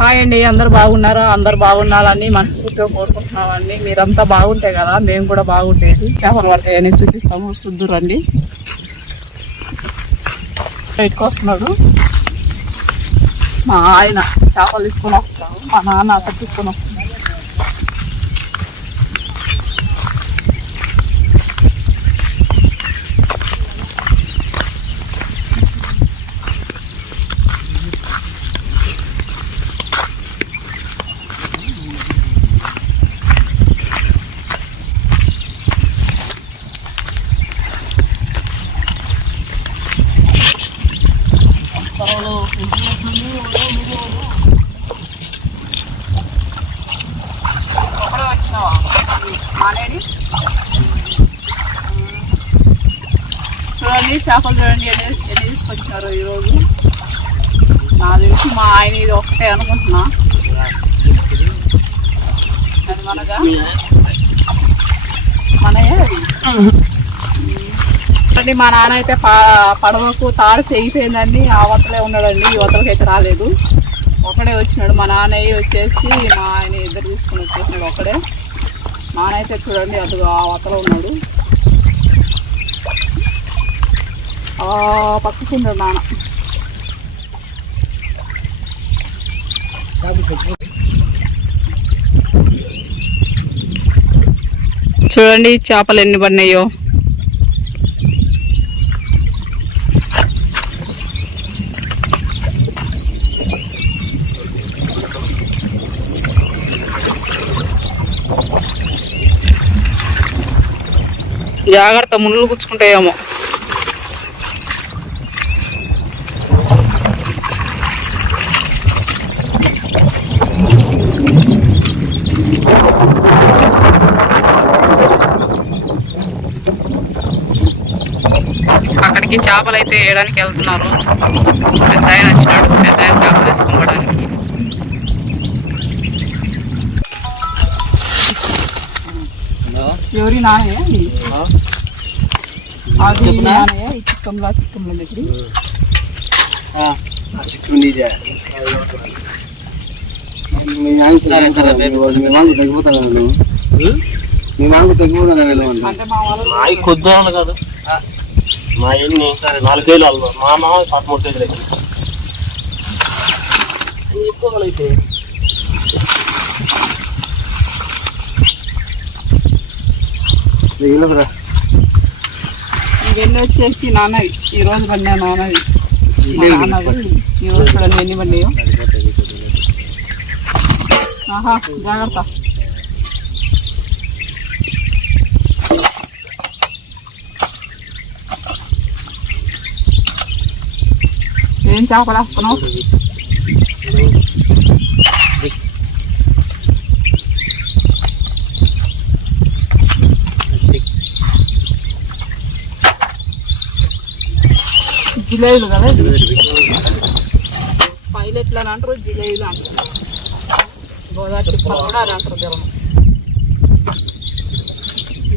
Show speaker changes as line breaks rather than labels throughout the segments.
Hi అండి అందరు బాగున్నారా? అందరు బాగున్నారని మనస్ఫూర్తిగా కోరుకుంటున్నామండి. మీరంతా బాగుంటే కదా మేము కూడా బాగుండేది. చేపలు పట్టాయని చూపిస్తాము చూద్దురండి బయటకు వస్తున్నాడు. మా ఆయన చేపలు తీసుకొని వస్తాము మా నాన్న అక్కడ తీసుకొని వస్తున్నాడు ఒకడే వచ్చినావా మానేడి చూడండి చేపలు చూడండి ఎన్ని ఎన్ని తీసుకొచ్చారు ఈరోజు. నా తెలిసి మా ఆయన ఇది ఒకటే అనుకుంటున్నా. అది మనగా మనయే అది. మా నాన్న అయితే ప- పడవకు తాడు చేయిపోయిందండి ఆ వతలే ఉన్నాడండి. ఈ వతలకి అయితే రాలేదు. ఒకడే వచ్చినాడు. మా నాన్నయ్య వచ్చేసి మా ఆయన ఇద్దరు తీసుకుని వచ్చేసినాడు ఒకడే నానైతే చూడండి అటు ఆ వత్తలో ఉన్నాడు. ఆ నాన్న. చూడండి చేపలు ఎన్ని పడినాయో. జాగ్రత్త ముళ్ళు గుచ్చుకుంటాయేమో. అక్కడికి చేపలు అయితే వేయడానికి వెళ్తున్నారు. పెద్ద ఆయన వచ్చినాడు. పెద్ద ఆయన చేపలు వేసుకోవడానికి ఎవరి నానే అది ఈ చిక్కంలో చిక్కంలో దగ్గర.
సరే సరే మీ మాకు తగ్గిపోతాను నేను మీ మాకు తగ్గిపోతాను నేను
కొద్ది వాళ్ళు కాదు. మా ఎన్ని? సరే నాలుగు కేజీలు వాళ్ళు మా మామ పదమూడు కేజీలు అయితే
వెళ్ళదురా
ఇవన్నీ వచ్చేసి నాన్నవి. ఈ రోజు పడినా నాన్నవి. నాన్నవి. ఈ రోజు చూడండి ఎన్ని పడినాయో ఆహా జాగ్రత్త. ఏం చేపలు వేస్తున్నావు? జిలేబీలు కదా? పైన ఎట్లా అని అంటారు జిలేబీలు అంటారు. గోదావరి తిప్పలు కూడా అని అంటారు జనం.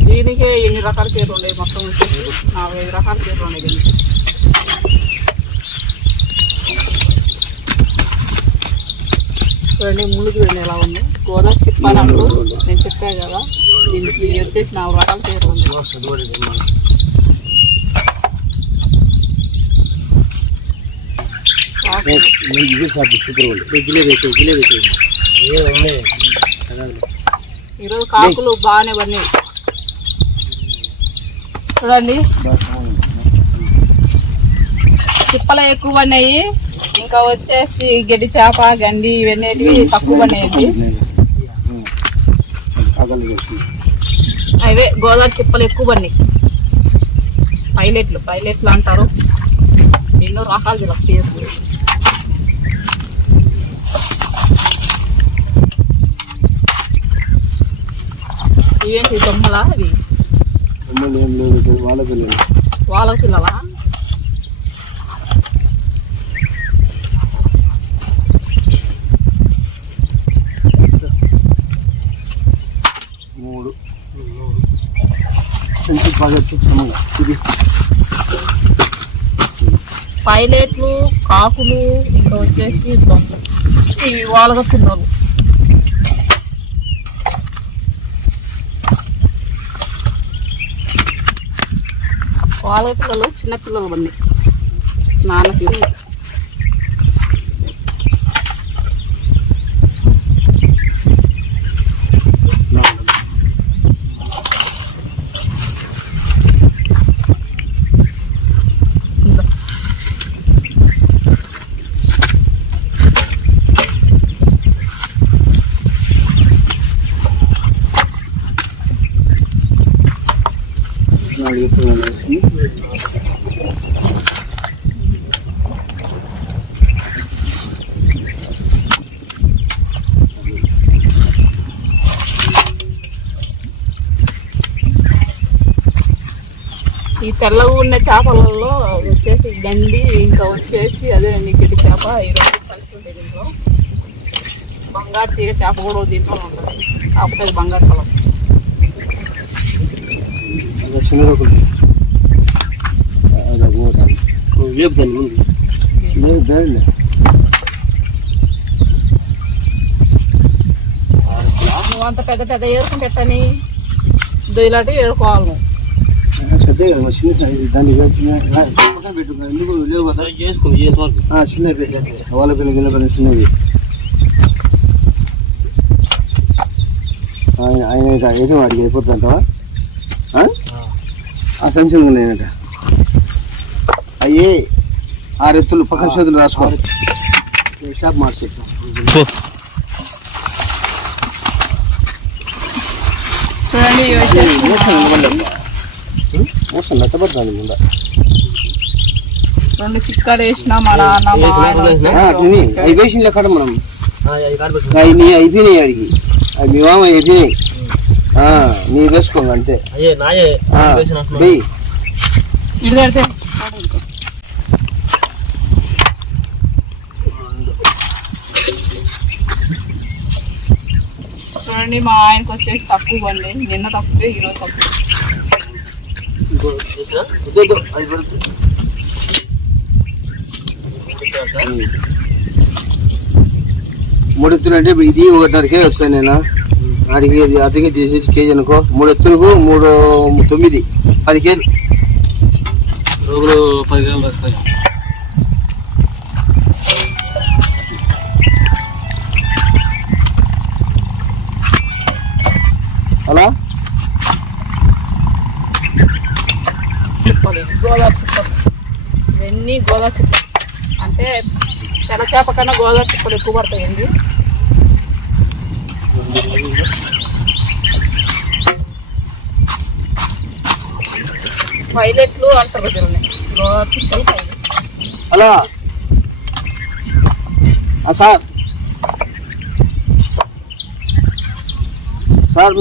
దీనికి ఎన్ని రకాల పేర్లు ఉన్నాయి మొత్తం? వచ్చేసి నాలుగు ఐదు రకాల పేర్లు ఉన్నాయి దీనికి. చూడండి ముళ్ళు చూడండి ఎలా ఉంది గోదావరి తిప్పాలి నేను చెప్పాను కదా దీనికి వచ్చేసి నాలుగు రకాల పేర్లు ఉన్నాయి.
ఇది సార్ సూపర్ ఉంది జిలేబీ జిలేబీ
ఈరోజు కాకులు బాగానే పడినాయి. చూడండి. చిప్పలు ఎక్కువ పడినాయి. ఇంకా వచ్చేసి గడ్డి చేప గండి ఇవన్నీ తక్కువ పడినాయి. అవే గోదావరి చిప్పలు ఎక్కువ పడినాయి. పైలెట్లు పైలెట్లు అంటారు. ఎన్నో రకాలు పేర్లు ఇవేంటి దొమ్మలా అవి
ఏం లేదు వాళ్ళ పిల్లలు.
వాళ్ళ పిల్లలా?
మూడు.
పైలెట్లు కాకులు ఇంకా వచ్చేసి దొంగ ఇవి వాళ్ళగా పిల్లలు. వాళ్ళ పిల్లలు చిన్న పిల్లలు బండి నాన్న ఈ తెల్లగా ఉన్న చేపలలో వచ్చేసి గండి ఇంకా వచ్చేసి అదే నీకెడి చేప ఈ కలిసి ఉండే దీంట్లో. బంగారు తీగ చేప కూడా దీంట్లో ఉంటుంది. కాకపోతే అది బంగారు కలర్
అది చిన్న రొక్కులు అది పోతాను
వేపుతాను ముందు
లేదు దానిలే
నువ్వు అంత పెద్ద పెద్ద ఏరుకుని పెట్టని ఇలాంటివి ఏరుకోవాలి నువ్వు
పెద్ద కదా మరి చిన్న సైజు దాన్ని ఇక చిన్న రా, పక్కన పెట్టు ఎందుకు లేవు కదా
చేసుకుని ఏ వరకు
ఆ, చిన్న పెట్టు వాళ్ళ పిల్లలు గిల్ల పిల్లలు చిన్నవి ఆయన ఆయన ఇక ఏదో వాడికి అయిపోతుందంటావా ఆ? ఆ సంచులు అయ్యే ఆరు ఎత్తులు పక్కన చేతులు రాసుకో ఈ షాప్
వచ్చేసి
మోసం లెక్కబడుతుంది ముందు
రెండు చిక్కలు వేసిన మా నాన్న మా
అవి వేసిన లెక్కడ మనం
అది
అయిపోయినాయి అడిగి అవి మీ మామ అయిపోయినాయి నీ వేసుకోండి అంతే.
చూడండి మా ఆయనకు వచ్చేసి తక్కువ బండి నిన్న తక్కువే ఈరోజు తక్కువ.
ఇంకో చేసినా?
వద్దు, వద్దు, అది పెడుతుంది
పెట్టావా?
మూడు ఎత్తులు అంటే ఇది కేజీ వస్తాయి నేను? ఇది అద్దెకి తీసేసి కేజీ అనుకో. మూడు ఎత్తులకు మూడు తొమ్మిది పది కేజీ
రోగులు పది గ్రాములు వస్తాయి
అలా
గోదావరి చిప్పలు. ఇవన్నీ గోదావరి చిప్పలు. అంటే తెల్ల చేప కన్నా గోదావరి చిప్పలు. ఎక్కువ పడతాయండి పైలెట్లు అంటారు
ఆ, సార్. సార్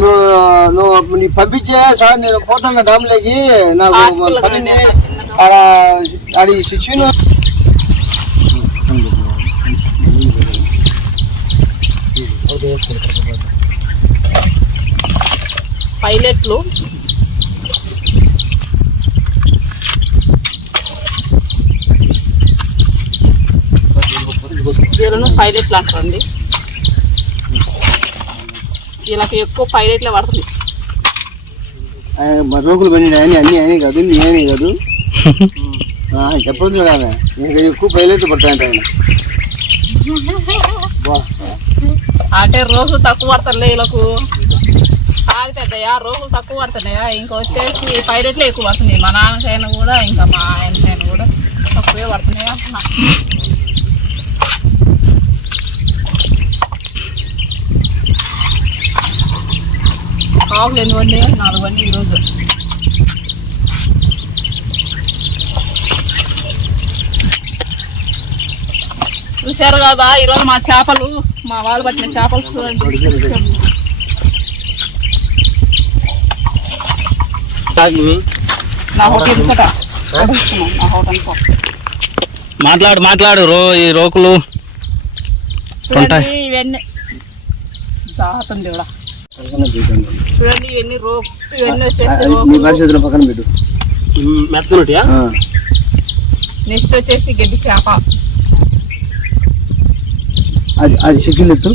నువ్వు నీ పంపించే సార్ నేను పోతాను డామ్లోకి. నాకు
హాస్పిటల్కి
పని
రండి.
ఆడ ఆడి శిక్షణ
పైలెట్లు వీళ్ళను పైలెట్లు అంటారండి వీళ్ళకి ఎక్కువ పైలెట్లే పడుతుంది.
రోగులు పని ఆయన అన్ని ఆయనే కాదు నీ ఆయనే కాదు. ఆ, చెప్పొద్దు కదా. ఇంకా ఎక్కువ పైలెట్ పడతాయంట ఆయన.
అంటే రోజులు తక్కువ పడతారులే వీళ్ళకు కాదు పెద్దయ్యా రోజులు తక్కువ పడుతున్నాయా ఇంకా వచ్చేసి పైలెట్లే ఎక్కువ పడుతున్నాయి. మా నాన్నకైనా కూడా ఇంకా మా ఆయనకైనా కూడా తక్కువే పడుతున్నాయా ఆవులు ఎన్ని వండి నాలుగు వండి ఈరోజు. చూశారు కదా ఈరోజు మా చేపలు మా వాళ్ళు పట్టిన చేపలు చూడండి. నా హోటల్ ఇసుకట నా హోటల్
మాట్లాడు మాట్లాడు రో ఈ రోకులు.
ఇవన్నీ. జాతుంది కూడా చూడండి ఇవన్నీ రో ఇవన్నీ వచ్చేసి
అది నీ
రోగులు
పరిస్థితుల పక్కన పెట్టు.
మెత్తనటియా
ఆ.
నెక్స్ట్ వచ్చేసి గడ్డి చేప.
అది అది ఎత్తు.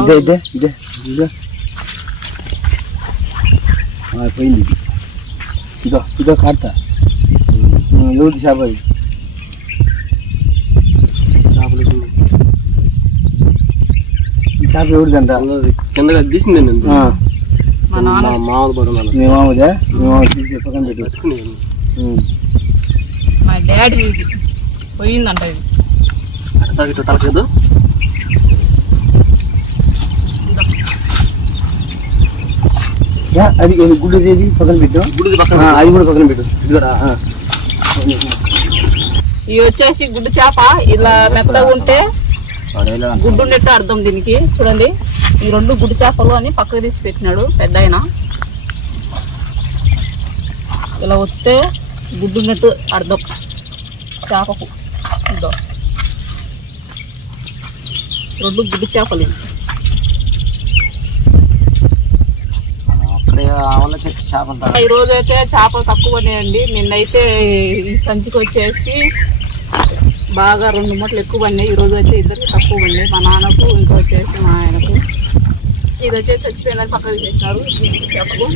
ఇదే ఇదే ఇదే ఇదే. ఆ, పోయింది. ఇది. ఇదో ఇదో కాడతా చేప ఇది. చేప ఎవరిదంట
కిందగా తీసింది నేను.
ఆ,
మా నాన్న.
మా మామూలు పడున్నాను
మీ మామదే మీ మామ తీసి పక్కన పెట్టు.
బతుకునేది
ఉం.
మా డాడీ ఇది. పోయిందంట ఇది.
అట్లా ఇట్లా తలకదు.
యా, అది ఇది గుడ్డు ఏది పక్కన పెట్టు.
పక్కన
అది కూడా పక్కన పెట్టు. ఇది కూడా.
ఇవి వచ్చేసి గుడ్డు చేప ఇలా మెత్తగా ఉంటే గుడ్డు ఉన్నట్టు అర్థం దీనికి. చూడండి ఈ రెండు గుడ్డు చేపలు అని పక్కకు తీసి పెట్టినాడు పెద్ద ఆయన ఇలా వస్తే గుడ్డు ఉన్నట్టు అర్థం. చేపకు. రెండు గుడ్డు చేపలు. ఈ రోజు అయితే చేపలు తక్కువ పడినాయండి. నిన్నైతే సంచికి వచ్చేసి బాగా రెండు మూటలు ఎక్కువ పడినాయి. ఈరోజు వచ్చి ఇద్దరికి తక్కువ పడినాయి. మా నాన్నకు ఇంకో వచ్చేసి మా ఆయనకు. ఇది వచ్చేసి చచ్చిపోయిందని పక్కన చేసినారు చెప్పకు.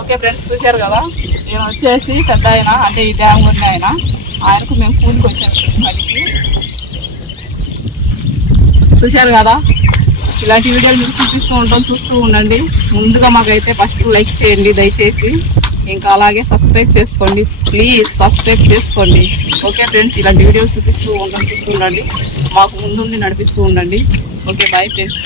ఓకే ఫ్రెండ్స్ చూశారు కదా? నేను వచ్చేసి పెద్ద ఆయన అంటే ఈ డ్యామ్ ఉన్న ఆయన. ఆయనకు మేము కూలికి వచ్చాము పనికి చూశారు కదా? ఇలాంటి వీడియోలు మీకు చూపిస్తూ ఉంటాం. చూస్తూ ఉండండి. ముందుగా మాకైతే ఫస్ట్ లైక్ చేయండి దయచేసి. ఇంకా అలాగే సబ్స్క్రైబ్ చేసుకోండి. ప్లీజ్ సబ్స్క్రైబ్ చేసుకోండి. ఓకే ఫ్రెండ్స్ ఇలాంటి వీడియోలు చూపిస్తూ ఉంటాం ఉండండి. మాకు ముందుండి నడిపిస్తూ ఉండండి. Okay bye friends